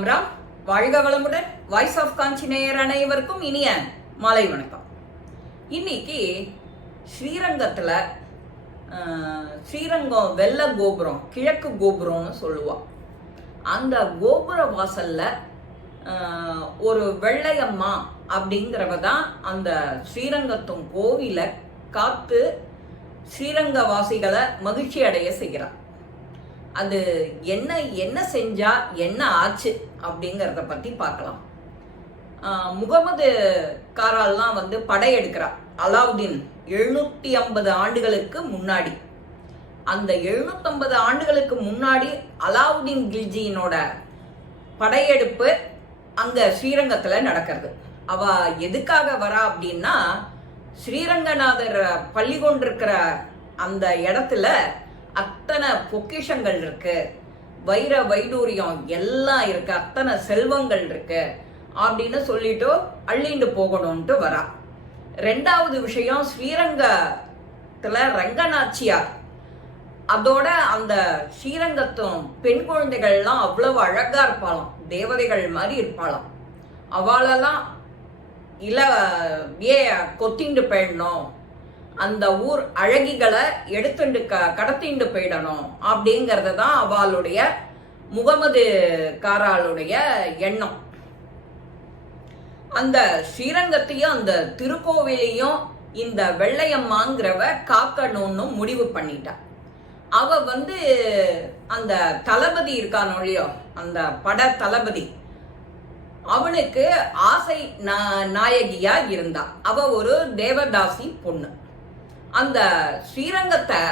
ராம் ராம் வாழ்க வளமுடன் voice of காஞ்சி நேயர் அனைவருக்கும் இனிய மாலை வணக்கம். இன்னைக்கு ஸ்ரீரங்கத்தில் ஸ்ரீரங்கம் வெள்ள கோபுரம் கிழக்கு கோபுரம்னு சொல்லுவா. அந்த கோபுர வாசல்ல ஒரு வெள்ளையம்மா அப்படிங்கிறவ தான் அந்த ஸ்ரீரங்கத்தும் கோவிலை காத்து ஸ்ரீரங்கவாசிகளை மகிழ்ச்சி அடைய செய்கிறார் அது என்ன என்ன செஞ்சா என்ன ஆச்சு அப்படிங்கிறத பற்றி பார்க்கலாம். முகமது காரால்லாம் வந்து படையெடுக்கிறார் அலாவுதீன் எழுநூற்றி ஐம்பது ஆண்டுகளுக்கு முன்னாடி. அந்த 750 ஆண்டுகளுக்கு முன்னாடி அலாவுதீன் கில்ஜியினோட படையெடுப்பு அங்கே ஸ்ரீரங்கத்தில் நடக்கிறது. அவ எதுக்காக வரா அப்படின்னா ஸ்ரீரங்கநாதர் பள்ளி கொண்டிருக்கிற அந்த இடத்துல அத்தனை பொக்கிஷங்கள் இருக்கு. வைர வைடூரியம் எல்லாம் இருக்கு. அத்தனை செல்வங்கள் இருக்கு. அப்படின்னு சொல்லிட்டு அள்ளிண்டு போகணும்ட்டு வரா. ரெண்டாவது விஷயம் ஸ்ரீரங்கத்துல ரங்கநாச்சியார். அதோட அந்த ஸ்ரீரங்கத்தும் பெண் குழந்தைகள்லாம் அவ்வளவு அழகா இருப்பாளாம். தேவதைகள் மாதிரி இருப்பாளாம். அவளெல்லாம் இல ஏ கொத்திண்டு போயிடணும் அந்த ஊர் அழகிகளை எடுத்துண்டு க கடத்திண்டு போயிடணும் அப்படிங்கிறது தான் அவளுடைய முகமது காராளுடைய எண்ணம். அந்த ஸ்ரீரங்கத்தையும் அந்த திருக்கோவிலையும் இந்த வெள்ளையம்மாங்கிறவ காக்கணும்னு முடிவு பண்ணிட்டா. அவ வந்து அந்த தளபதி இருக்கானோ இல்லையோ அந்த பட தளபதி. அவனுக்கு ஆசை நா- நாயகியா இருந்தா. அவ ஒரு தேவதாசி பொண்ணு. அந்த ஸ்ரீரங்கத்தை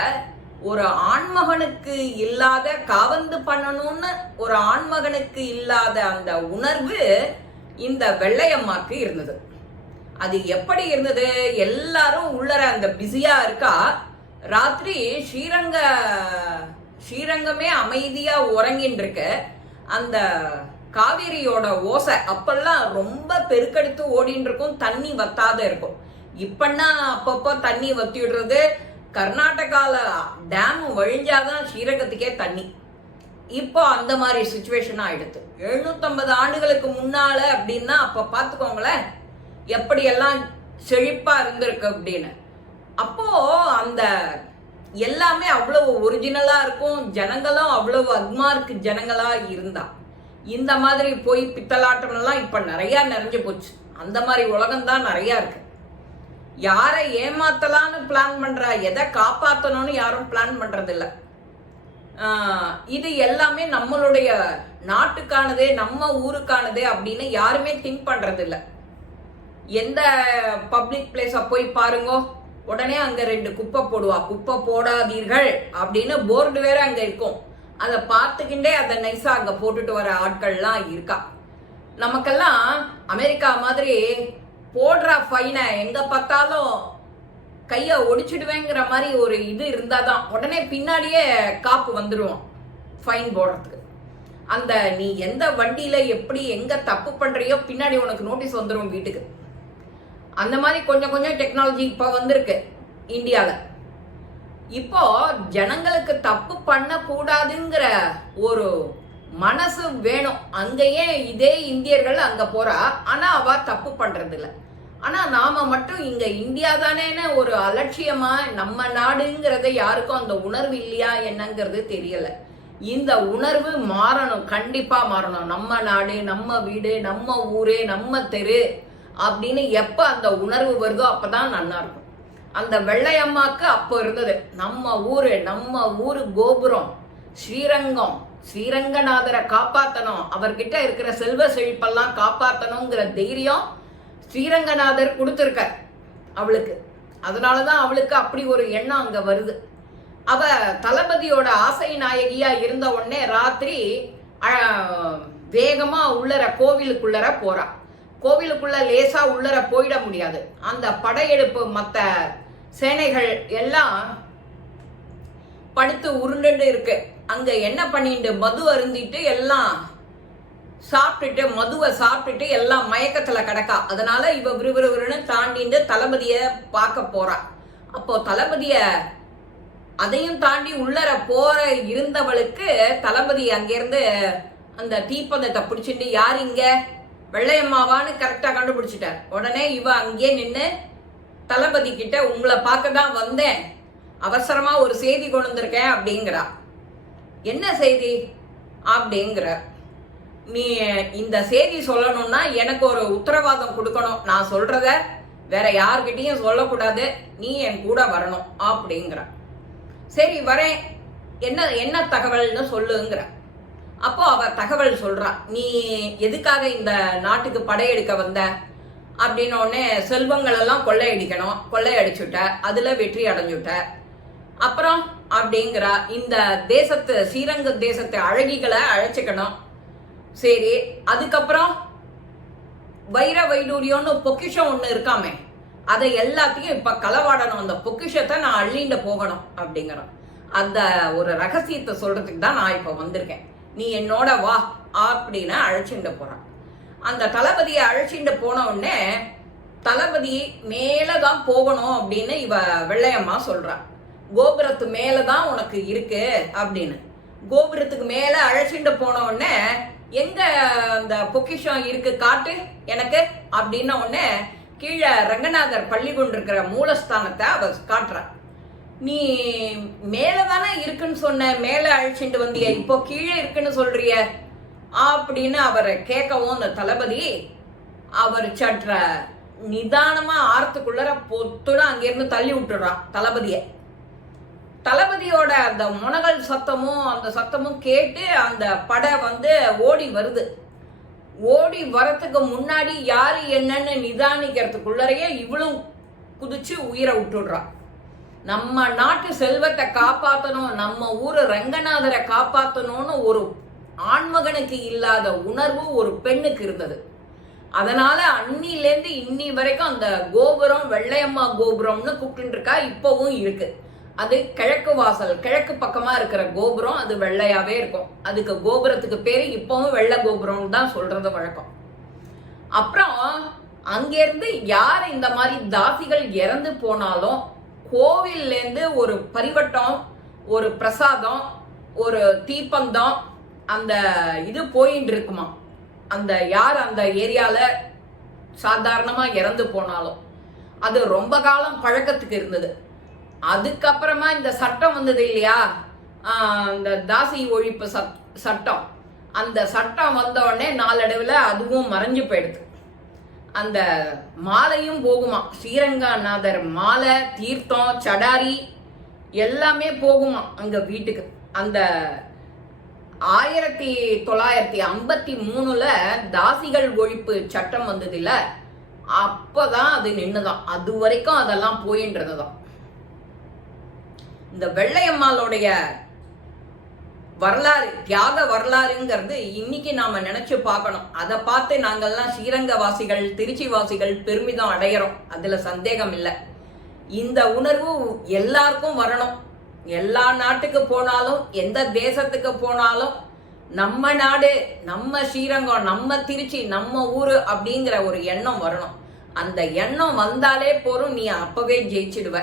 ஒரு ஆண்மகனுக்கு இல்லாத காவந்து பண்ணணும்னு ஒரு ஆண்மகனுக்கு இல்லாத அந்த உணர்வு இந்த வெள்ளையம்மாக்கு இருந்தது. அது எப்படி இருந்தது? எல்லாரும் உள்ளர அந்த பிஸியா இருக்கா? ராத்திரி ஸ்ரீரங்க ஸ்ரீரங்கமே அமைதியா உறங்கின்னு இருக்கு அந்த காவேரியோட ஓசை அப்பெல்லாம் ரொம்ப பெருக்கெடுத்து ஓடின்னு இருக்கும் தண்ணி வத்தாத இருக்கும். இப்பன்னா அப்பப்போ தண்ணி வத்திடுறது கர்நாடகால டேம் வழிஞ்சாதான் ஸ்ரீரங்கத்துக்கே தண்ணி. இப்போ அந்த மாதிரி சுச்சுவேஷன் ஆயிடுது. 750 ஆண்டுகளுக்கு முன்னால அப்படின்னா அப்ப பாத்துக்கோங்களேன் எப்படியெல்லாம் செழிப்பா இருந்திருக்கு அப்படின்னு. அப்போ அந்த எல்லாமே அவ்வளவு ஒரிஜினலா இருக்கும். ஜனங்களும் அவ்வளவு அக்மார்க்கு ஜனங்களா இருந்தா. இந்த மாதிரி போய் பித்தலாட்டம் எல்லாம் இப்ப நிறைய நிறைஞ்சு போச்சு. அந்த மாதிரி உலகம் தான் நிறைய இருக்கு. யாரை ஏமாத்தலான்னு பிளான் பண்றா? எதை காப்பாற்றணும்னு யாரும் பிளான் பண்ணுறதில்ல இது எல்லாமே நம்மளுடைய நாட்டுக்கானதே நம்ம ஊருக்கானதே அப்படின்னு யாருமே திங்க் பண்ணுறதில்ல எந்த பப்ளிக் பிளேஸை போய் பாருங்க? உடனே அங்க ரெண்டு குப்பை போடுவா. குப்பை போடாதீர்கள் அப்படின்னு போர்டு வேற அங்க இருக்கும். அதை பார்த்துக்கிண்டே அதை நைஸா அங்க போட்டுட்டு வர ஆட்கள்லாம் இருக்கா. நமக்கெல்லாம் அமெரிக்கா மாதிரி போடுற ஃபைனை எங்க பார்த்தாலும் கையை ஒடிச்சிடுவேங்கிற மாதிரி ஒரு இது இருந்தாதான் உடனே பின்னாடியே காப்பு வந்துடுவோம் ஃபைன் போடுறதுக்கு. அந்த நீ எந்த வண்டியில எப்படி எங்க தப்பு பண்றியோ பின்னாடி உனக்கு நோட்டீஸ் வந்துடும் வீட்டுக்கு. அந்த மாதிரி கொஞ்சம் கொஞ்சம் டெக்னாலஜி இப்போ வந்திருக்கு இந்தியாவில் இப்போ ஜனங்களுக்கு தப்பு பண்ணக்கூடாதுங்கிற ஒரு மனசு வேணும். அங்கேயே இதே இந்தியர்கள் அங்க போறா. ஆனா அவ தப்பு பண்றது இல்ல ஆனா நாம மட்டும் இங்க இந்தியா தானேன்னு ஒரு அலட்சியமா நம்ம நாடுங்கிறத யாருக்கும் அந்த உணர்வு இல்லையா என்னங்கிறது தெரியல. இந்த உணர்வு மாறணும். கண்டிப்பா மாறணும். நம்ம நாடு நம்ம வீடு நம்ம ஊரு நம்ம தெரு அப்படின்னு எப்ப அந்த உணர்வு வருதோ அப்பதான் நல்லா இருக்கும். அந்த வெள்ளையம்மாக்கு அப்போ இருந்தது நம்ம ஊரு நம்ம ஊரு கோபுரம் ஸ்ரீரங்கம் ஸ்ரீரங்கநாதரை காப்பாற்றணும் அவர்கிட்ட இருக்கிற செல்வ செழிப்பெல்லாம் காப்பாற்றணுங்கிற தைரியம் ஸ்ரீரங்கநாதர் கொடுத்துருக்க அவளுக்கு. அதனாலதான் அவளுக்கு அப்படி ஒரு எண்ணம் அங்கே வருது. அவ தளபதியோட ஆசை நாயகியா இருந்த உடனே ராத்திரி வேகமா உள்ளர கோவிலுக்குள்ளர போறா. கோவிலுக்குள்ள லேசா உள்ளர போயிட முடியாது. அந்த படையெடுப்பு மற்ற சேனைகள் எல்லாம் படுத்து உருண்டுண்டு இருக்கு. அங்க என்ன பண்ணிட்டு மது அருந்திட்டு எல்லாம் சாப்பிட்டுட்டு மதுவை சாப்பிட்டுட்டு எல்லாம் மயக்கத்துல கிடக்கா. அதனால இவ விறுவிறுவிறுன்னு தாண்டிட்டு தளபதிய பார்க்க போறா. அப்போ தளபதிய அதையும் தாண்டி உள்ளர போற இருந்தவளுக்கு தளபதி அங்கிருந்து அந்த தீப்பந்தத்தை பிடிச்சிட்டு யார் இங்க? வெள்ளையம்மாவான்னு கரெக்டா கண்டுபிடிச்சிட்டார். உடனே இவ அங்கேயே நின்று தளபதி கிட்ட உங்களை பார்க்க தான் வந்தேன். அவசரமா ஒரு செய்தி கொண்டு வந்திருக்கேன் அப்படிங்கிறா. என்ன செய்தி? அப்படிங்கிற நீ இந்த செய்தி சொல்லணும்னா எனக்கு ஒரு உத்தரவாதம் கொடுக்கணும். நான் சொல்றத வேற யார்கிட்டயும் சொல்லக்கூடாது. நீ என் கூட வரணும் அப்படிங்கிற. சரி வரேன். என்ன என்ன தகவல்னு சொல்லுங்கிற. அப்போ அவ தகவல் சொல்றா நீ எதுக்காக இந்த நாட்டுக்கு படையெடுக்க வந்த? அப்படின்னு உடனே செல்வங்கள் கொள்ளையடிக்கணும். கொள்ளையடிச்சுட்ட. அதுல வெற்றி அடைஞ்சுட்ட. அப்புறம் அப்படிங்கிறா இந்த தேசத்து ஸ்ரீரங்க தேசத்து அழகிகளை அழைச்சிக்கணும். சரி அதுக்கப்புறம் வைர வைடூரியம்னு பொக்கிஷம் ஒன்று இருக்காமே அதை எல்லாத்தையும் இப்ப களவாடணும். அந்த பொக்கிஷத்தை நான் அள்ளிண்ட போகணும் அப்படிங்கிறோம். அந்த ஒரு ரகசியத்தை சொல்றதுக்கு தான் நான் இப்ப வந்திருக்கேன். நீ என்னோட வா அப்படின்னு அழைச்சிட்டு போறான். அந்த தளபதியை அழைச்சிட்டு போன உடனே தளபதி மேலதான் போகணும் அப்படின்னு இவ வெள்ளையம்மா சொல்றான் கோபுரத்து மேலே தான் உனக்கு இருக்கு அப்படின்னு. கோபுரத்துக்கு மேலே அழைச்சிட்டு போன உடனே எங்க அந்த பொக்கிஷம் இருக்கு காட்டு எனக்கு? அப்படின்ன உடனே கீழே ரங்கநாதர் பள்ளி கொண்டிருக்கிற மூலஸ்தானத்தை அவர் காட்டுறா. நீ மேலே தானே இருக்குன்னு சொன்ன மேலே அழைச்சிட்டு வந்திய இப்போ கீழே இருக்குன்னு சொல்றிய? அப்படின்னு அவரை கேட்கவும் அந்த தளபதி அவர் சற்ற நிதானமா ஆறத்துக்குள்ளர பொத்துட அங்கிருந்து தள்ளி விட்டுறான் தளபதியை. தளபதியோட அந்த முனகல் சத்தமும் அந்த சத்தமும் கேட்டு அந்த படை வந்து ஓடி வருது. ஓடி வரத்துக்கு முன்னாடி யாரு என்னன்னு நிதானிக்கிறதுக்குள்ளரையே இவளும் குதிச்சு உயிரை விட்டுடுறான் நம்ம நாட்டு செல்வத்தை காப்பாற்றணும் நம்ம ஊரு ரங்கநாதரை காப்பாற்றணும்னு ஒரு ஆண்மகனுக்கு இல்லாத உணர்வு ஒரு பெண்ணுக்கு இருந்தது. அதனால அன்னிலேருந்து இன்னி வரைக்கும் அந்த கோபுரம் வெள்ளையம்மா கோபுரம்னு கூப்பிட்டு இருக்கா இப்பவும் இருக்கு. அது கிழக்கு வாசல் கிழக்கு பக்கமா இருக்கிற கோபுரம் அது வெள்ளையாவே இருக்கும். அதுக்கு கோபுரத்துக்கு பேரு இப்பவும் வெள்ளை கோபுரம்னு தான் சொல்றது வழக்கம். அப்புறம் அங்கிருந்து யார் இந்த மாதிரி தாசிகள் இறந்து போனாலும் கோவில்லேருந்து ஒரு பரிவட்டம் ஒரு பிரசாதம் ஒரு தீப்பந்தம் அந்த இது போயின்னு இருக்குமா? அந்த யார் அந்த ஏரியால சாதாரணமா இறந்து போனாலும். அது ரொம்ப காலம் பழக்கத்துக்கு இருந்தது. அதுக்கப்புறமா இந்த சட்டம் வந்தது இல்லையா? இந்த தாசி ஒழிப்பு சட் சட்டம். அந்த சட்டம் வந்த நாளடைவில் அதுவும் மறைஞ்சு போயிடுது. அந்த மாலையும் போகுமா? ஸ்ரீரங்கநாதர் மாலை தீர்த்தம் சடாரி எல்லாமே போகுமா அங்கே வீட்டுக்கு? அந்த ஆயிரத்தி தொள்ளாயிரத்தி ஐம்பத்தி மூணுல தாசிகள் ஒழிப்பு சட்டம் வந்ததில்ல அப்போதான் அது நின்றுதான் அது வரைக்கும் அதெல்லாம் போயின்றதுதான். இந்த வெள்ளையம்மாளுடைய வரலாறு தியாக வரலாறுங்கிறது இன்னைக்கு நாம நினைச்சு பார்க்கணும். அதை பார்த்து நாங்கெல்லாம் ஸ்ரீரங்க வாசிகள் திருச்சி வாசிகள் பெருமிதம் அடையிறோம் அதுல சந்தேகம் இல்லை. இந்த உணர்வு எல்லாருக்கும் வரணும். எல்லா நாட்டுக்கு போனாலும் எந்த தேசத்துக்கு போனாலும் நம்ம நாடு நம்ம ஸ்ரீரங்கம் நம்ம திருச்சி நம்ம ஊரு அப்படிங்கிற ஒரு எண்ணம் வரணும். அந்த எண்ணம் வந்தாலே போதும் நீ அப்பவே ஜெயிச்சிடுவ.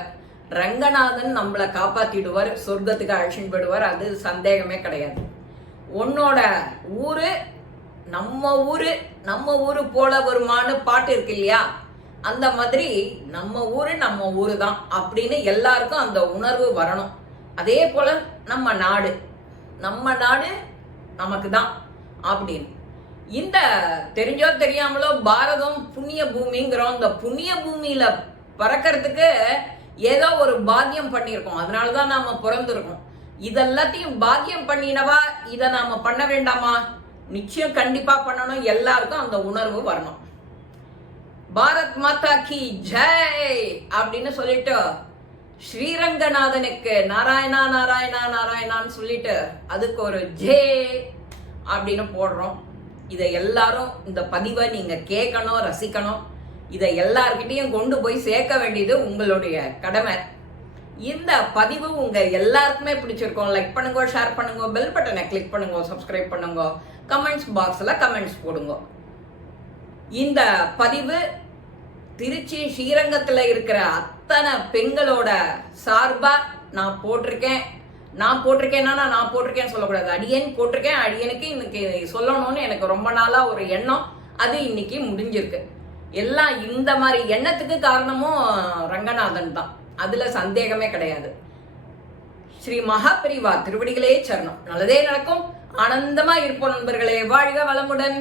ரங்கநாதன் நம்மளை காப்பாத்திடுவார் சொர்க்கத்துக்கு அழைச்சிட்டு போயிடுவார் அது சந்தேகமே கிடையாது. உன்னோட ஊரு நம்ம ஊரு நம்ம ஊரு போல வருமானு பாட்டு இருக்கு இல்லையா? அந்த மாதிரி நம்ம ஊரு நம்ம ஊரு தான் அப்படின்னு எல்லாருக்கும் அந்த உணர்வு வரணும். அதே போல நம்ம நாடு நம்ம நாடு நமக்கு தான் அப்படின்னு. இந்த தெரிஞ்சோ தெரியாமலோ பாரதம் புண்ணிய பூமிங்கிறோம். இந்த புண்ணிய பூமியில பறக்கிறதுக்கு ஏதோ ஒரு பாக்கியம் பண்ணியிருக்கோம். அதனால தான் நாம் பிறந்திருக்கோம். இதெல்லாத்தையும் பாக்கியம் பண்ணினவா? இதை நாம் பண்ண வேண்டாமா? நிச்சயம் கண்டிப்பாக பண்ணணும். எல்லாருக்கும் அந்த உணர்வு வரணும். பாரத் மாதா கி ஜெய் அப்படின்னு சொல்லிட்டு ஸ்ரீரங்கநாதனுக்கு நாராயணா நாராயணா நாராயணான்னு சொல்லிட்டு அதுக்கு ஒரு ஜே அப்படின்னு போடுறோம். இதை எல்லாரும் இந்த பதிவை நீங்கள் கேட்கணும் ரசிக்கணும். இதை எல்லார்கிட்டையும் கொண்டு போய் சேர்க்க வேண்டியது உங்களுடைய கடமை. இந்த பதிவு உங்க எல்லாருக்குமே பிடிச்சிருக்கோம். லைக் பண்ணுங்க ஷேர் பண்ணுங்க பெல் பட்டனை கிளிக் பண்ணுங்க சப்ஸ்கிரைப் பண்ணுங்க. கமெண்ட்ஸ் பாக்ஸ்ல கமெண்ட்ஸ் போடுங்க. இந்த பதிவு திருச்சி ஸ்ரீரங்கத்தில் இருக்கிற அத்தனை பெண்களோட சார்பா நான் போட்டிருக்கேன். நான் போட்டிருக்கேன்னா நான் போட்டிருக்கேன்னு சொல்லக்கூடாது. அடியேன் போட்டிருக்கேன் அடியனுக்கு இன்னைக்கு சொல்லணும்னு எனக்கு ரொம்ப நாளா ஒரு எண்ணம். அது இன்னைக்கு முடிஞ்சிருக்கு. எல்லாம் இந்த மாதிரி எண்ணத்துக்கு காரணமும் ரங்கநாதன் தான். அதுல சந்தேகமே கிடையாது. ஸ்ரீ மகாபிரிவா திருவடிகளே சரணம். நல்லதே நடக்கும். ஆனந்தமா இருப்போம் நண்பர்களே. வாழ்க வளமுடன்.